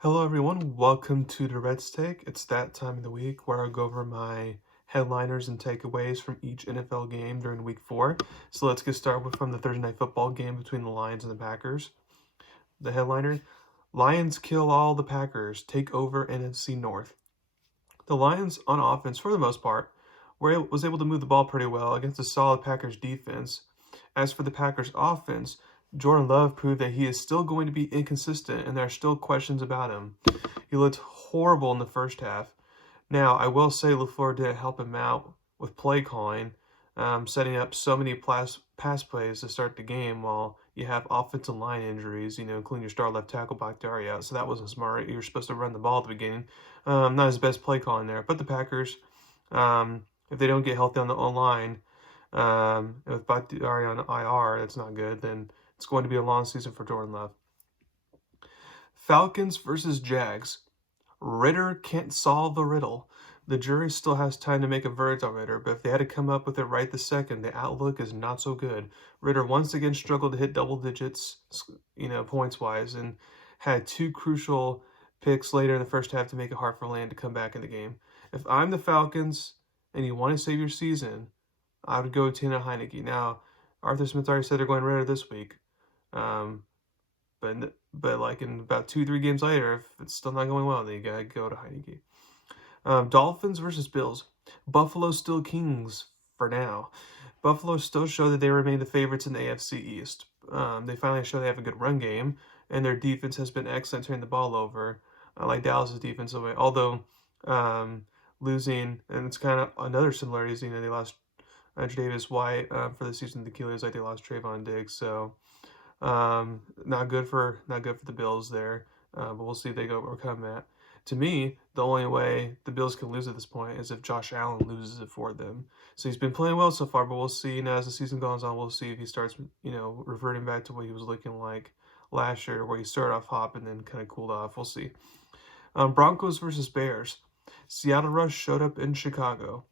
Hello everyone, welcome to Durrett's Take. It's that time of the week where I go over my headliners and takeaways from each NFL game during week 4. So let's get started from the Thursday night football game between the Lions and the Packers. The headliner, Lions kill all the Packers, take over NFC North. The Lions on offense, for the most part, was able to move the ball pretty well against a solid Packers defense. As for the Packers offense, Jordan Love proved that he is still going to be inconsistent and there are still questions about him. He looked horrible in the first half. Now, I will say LaFleur didn't help him out with play calling, setting up so many pass plays to start the game while you have offensive line injuries, including your star left tackle Bakhtiari out. So that wasn't smart. You were supposed to run the ball at the beginning. Not his best play calling there. But the Packers, if they don't get healthy on the line, with Bakhtiari on IR, that's not good, then it's going to be a long season for Jordan Love. Falcons versus Jags. Ritter can't solve the riddle. The jury still has time to make a verdict on Ritter, but if they had to come up with it right this second, the outlook is not so good. Ritter once again struggled to hit double digits, points-wise, and had two crucial picks later in the first half to make it hard for Land to come back in the game. If I'm the Falcons and you want to save your season, I would go Tina Heineke. Now, Arthur Smith already said they're going Ritter this week. But like in about 2-3 games later, if it's still not going well, then you gotta go to Heineke. Dolphins versus Bills. Buffalo still kings for now. Buffalo still show that they remain the favorites in the AFC East. They finally show they have a good run game, and their defense has been excellent turning the ball over, like Dallas's defense away. Although losing, and it's kind of another similarities. They lost Davis White for the season. The Achilles, like they lost Trayvon Diggs. So not good for the Bills there, but we'll see if they go overcome that. To me, the only way the Bills can lose at this point is if Josh Allen loses it for them. So he's been playing well so far, but we'll see. As the season goes on, we'll see if he starts, reverting back to what he was looking like last year, where he started off hot and then kind of cooled off. We'll see. Broncos versus Bears. Seattle Rush showed up in Chicago.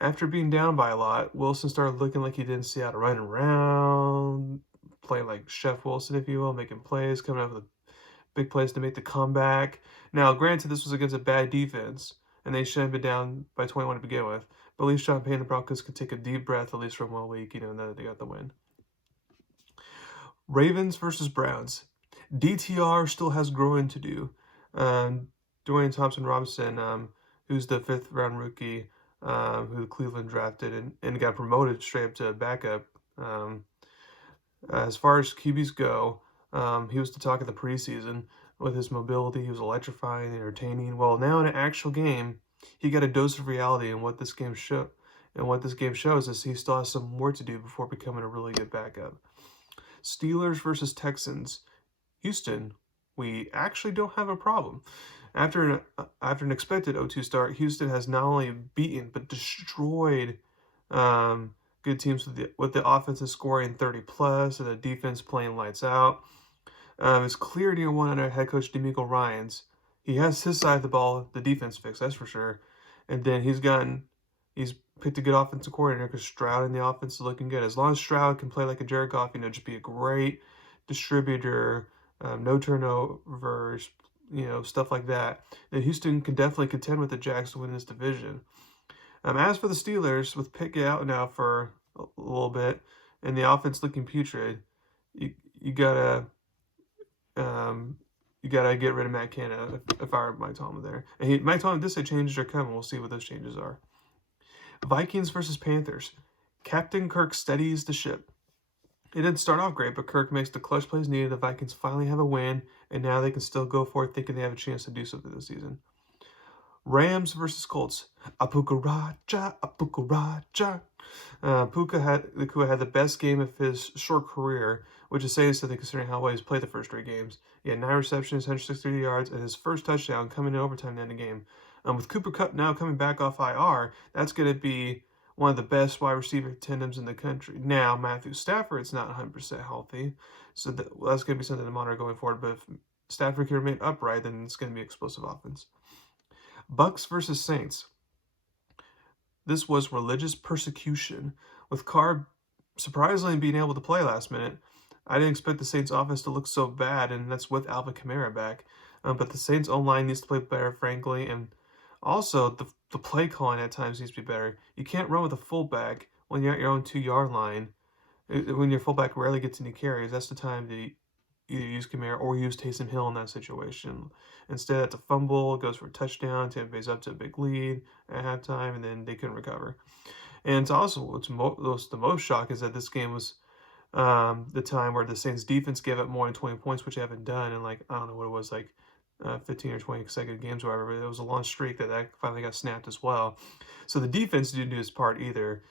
After being down by a lot, Wilson started looking like he did in Seattle, running around, playing like Chef Wilson, if you will, making plays, coming up with big plays to make the comeback. Now, granted, this was against a bad defense, and they shouldn't have been down by 21 to begin with. But at least Sean Payton and the Broncos could take a deep breath, at least for 1 week, now that they got the win. Ravens versus Browns. DTR still has growing to do. Dwayne Thompson-Robinson, who's the 5th-round rookie, who Cleveland drafted and got promoted straight up to backup. As far as QBs go, he was the talk of the preseason. With his mobility, he was electrifying, entertaining. Well, now in an actual game, he got a dose of reality, and what this game shows is he still has some work to do before becoming a really good backup. Steelers versus Texans. Houston, we actually don't have a problem. After an expected 0-2 start, Houston has not only beaten but destroyed good teams with the offensive scoring 30 plus and the defense playing lights out. It's clear to one under head coach DeMeco Ryans. He has his side of the ball, the defense fixed, that's for sure. And then he's picked a good offensive coordinator because Stroud in the offense is looking good. As long as Stroud can play like a Jared Goff, just be a great distributor, no turnovers, stuff like that, then Houston can definitely contend with the Jags to win this division. As for the Steelers, with Pickett out now for a little bit and the offense looking putrid, you gotta get rid of Matt Canada if I were Mike Tomlin there. And Mike Tomlin did say changes are coming. We'll see what those changes are. Vikings versus Panthers. Captain Kirk steadies the ship. It didn't start off great, but Kirk makes the clutch plays needed. The Vikings finally have a win, and now they can still go for it, thinking they have a chance to do something this season. Rams versus Colts. Puka Raja. Puka had the best game of his short career, which is saying something considering how well he's played the first 3 games. He had 9 receptions, 163 yards, and his first touchdown coming in overtime to end the game. With Cooper Kupp now coming back off IR, that's going to be one of the best wide receiver tandems in the country. Now, Matthew Stafford's not 100% healthy, so that's going to be something to monitor going forward. But if Stafford can remain upright, then it's going to be explosive offense. Bucks versus Saints. This was religious persecution, with Carr surprisingly being able to play last minute. I didn't expect the Saints offense to look so bad, and that's with Alvin Kamara back. But the Saints O-line needs to play better, frankly, and also the play calling at times needs to be better. You can't run with a fullback when you're at your own 2-yard line. When your fullback rarely gets any carries, that's the time to either use Kamara or use Taysom Hill in that situation. Instead, that's a fumble, goes for a touchdown, Tampa Bay's up to a big lead at halftime, and then they couldn't recover. And it's also the most shock is that this game was the time where the Saints defense gave up more than 20 points, which they haven't done in, like, I don't know what it was, like 15 or 20 consecutive games or whatever. But it was a long streak that finally got snapped as well. So the defense didn't do its part either,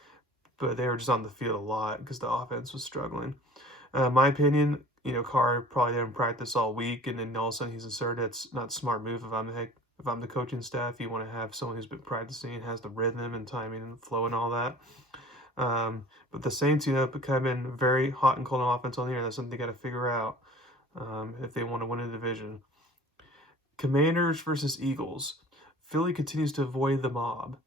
but they were just on the field a lot because the offense was struggling. My opinion, Carr probably didn't practice all week, and then all of a sudden he's inserted. It's not a smart move if I'm the coaching staff. You want to have someone who's been practicing and has the rhythm and timing and flow and all that. But the Saints, become in very hot and cold on offense on the air. That's something they got to figure out if they want to win a division. Commanders versus Eagles. Philly continues to avoid the mob.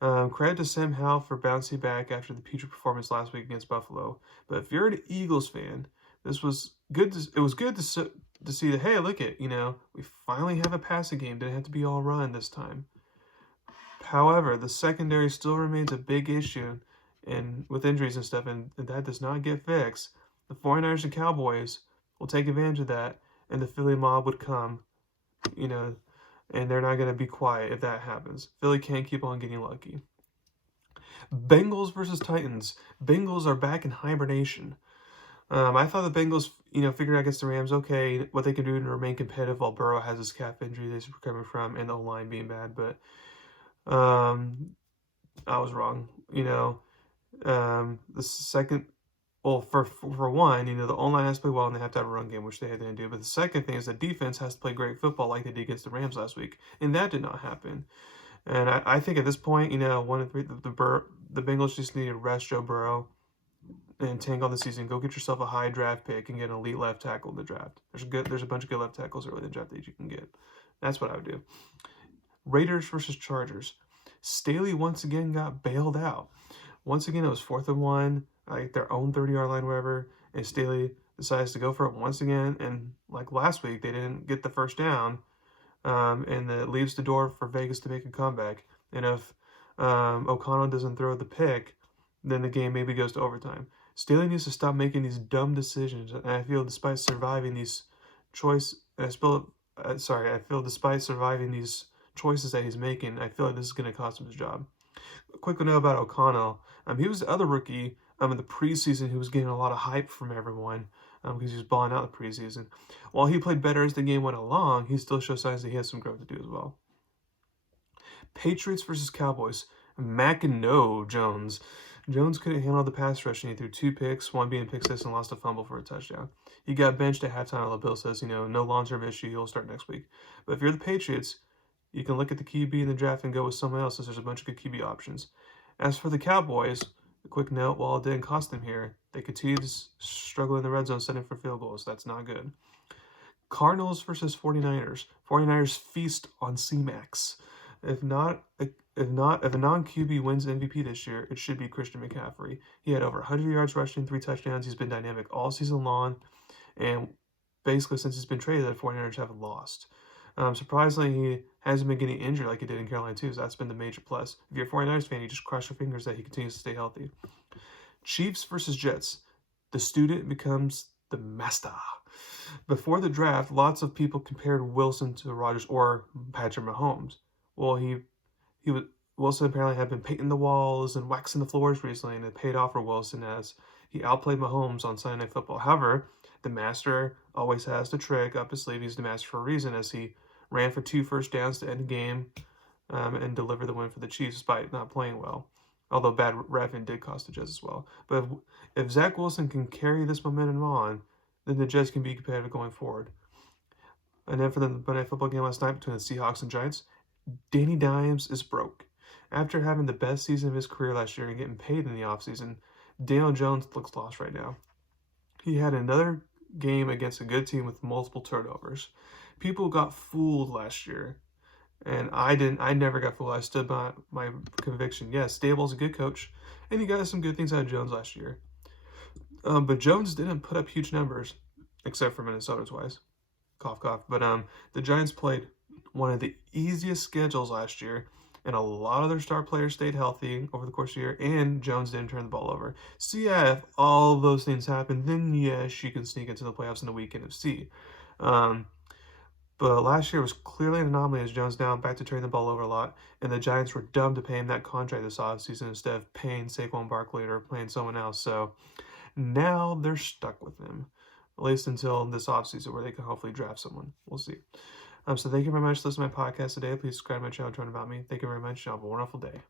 Credit to Sam Howell for bouncing back after the putrid performance last week against Buffalo. But if you're an Eagles fan, this was good. It was good to see that, hey, look at, we finally have a passing game. Didn't have to be all run this time. However, the secondary still remains a big issue, and with injuries and stuff, and that does not get fixed. The 49ers and Cowboys will take advantage of that, and the Philly mob would come, and they're not going to be quiet if that happens. Philly can't keep on getting lucky. Bengals versus Titans. Bengals are back in hibernation. I thought the Bengals, figured out against the Rams, okay, what they can do to remain competitive while Burrow has his calf injury that he's recovering from, and the line being bad, but I was wrong. The second, well, for one, the O-line has to play well and they have to have a run game, which they didn't do. But the second thing is the defense has to play great football like they did against the Rams last week, and that did not happen. And I think at this point, 1-3, the Bengals just need to rest Joe Burrow and tank on the season. Go get yourself a high draft pick and get an elite left tackle in the draft. There's a bunch of good left tackles early in the draft that you can get. That's what I would do. Raiders versus Chargers. Staley once again got bailed out. Once again, it was 4th and 1, like their own 30-yard line, wherever, and Staley decides to go for it once again. And like last week, they didn't get the first down, and it leaves the door for Vegas to make a comeback. And if O'Connell doesn't throw the pick, then the game maybe goes to overtime. Staley needs to stop making these dumb decisions. And I feel despite surviving these choices that he's making, I feel like this is going to cost him his job. A quick note about O'Connell. He was the other rookie in the preseason who was getting a lot of hype from everyone because he was balling out in the preseason. While he played better as the game went along, he still shows signs that he has some growth to do as well. Patriots versus Cowboys. Mac and no Jones. Jones couldn't handle the pass rush, and he threw 2 picks, one being pick six, and lost a fumble for a touchdown. He got benched at halftime, although Bill says, no long-term issue, he'll start next week. But if you're the Patriots, you can look at the QB in the draft and go with someone else, since there's a bunch of good QB options. As for the Cowboys, a quick note, while it didn't cost them here, they continue to struggle in the red zone, setting for field goals. That's not good. Cardinals versus 49ers. 49ers feast on C-Max. If a non-QB wins MVP this year, it should be Christian McCaffrey. He had over 100 yards rushing, 3 touchdowns. He's been dynamic all season long, and basically since he's been traded, the 49ers haven't lost. Surprisingly, he hasn't been getting injured like he did in Carolina too, so that's been the major plus. If you're a 49ers fan, you just cross your fingers that he continues to stay healthy. Chiefs versus Jets. The student becomes the master. Before the draft, lots of people compared Wilson to Rodgers or Patrick Mahomes. Well, Wilson apparently had been painting the walls and waxing the floors recently, and it paid off for Wilson as he outplayed Mahomes on Sunday Night Football. However, the master always has the trick up his sleeve. He's the master for a reason, as he ran for 2 first downs to end the game and deliver the win for the Chiefs despite not playing well. Although bad reffing did cost the Jets as well. But if Zach Wilson can carry this momentum on, then the Jets can be competitive going forward. And then for the Monday Night Football game last night between the Seahawks and Giants, Danny Dimes is broke. After having the best season of his career last year and getting paid in the offseason, Daniel Jones looks lost right now. He had another game against a good team with multiple turnovers. People got fooled last year, and I didn't. I never got fooled. I stood by my conviction. Yes, Daboll's a good coach, and he got some good things out of Jones last year. But Jones didn't put up huge numbers, except for Minnesota twice. Cough, cough. But the Giants played one of the easiest schedules last year, and a lot of their star players stayed healthy over the course of the year, and Jones didn't turn the ball over. So yeah, if all of those things happen, then yes, you can sneak into the playoffs in the week NFC. Um, but last year was clearly an anomaly as Jones now back to turning the ball over a lot, and the Giants were dumb to pay him that contract this offseason instead of paying Saquon Barkley or paying someone else. So now they're stuck with him, at least until this offseason where they can hopefully draft someone. We'll see. So thank you very much for listening to my podcast today. Please subscribe to my channel to learn about me. Thank you very much. Have a wonderful day.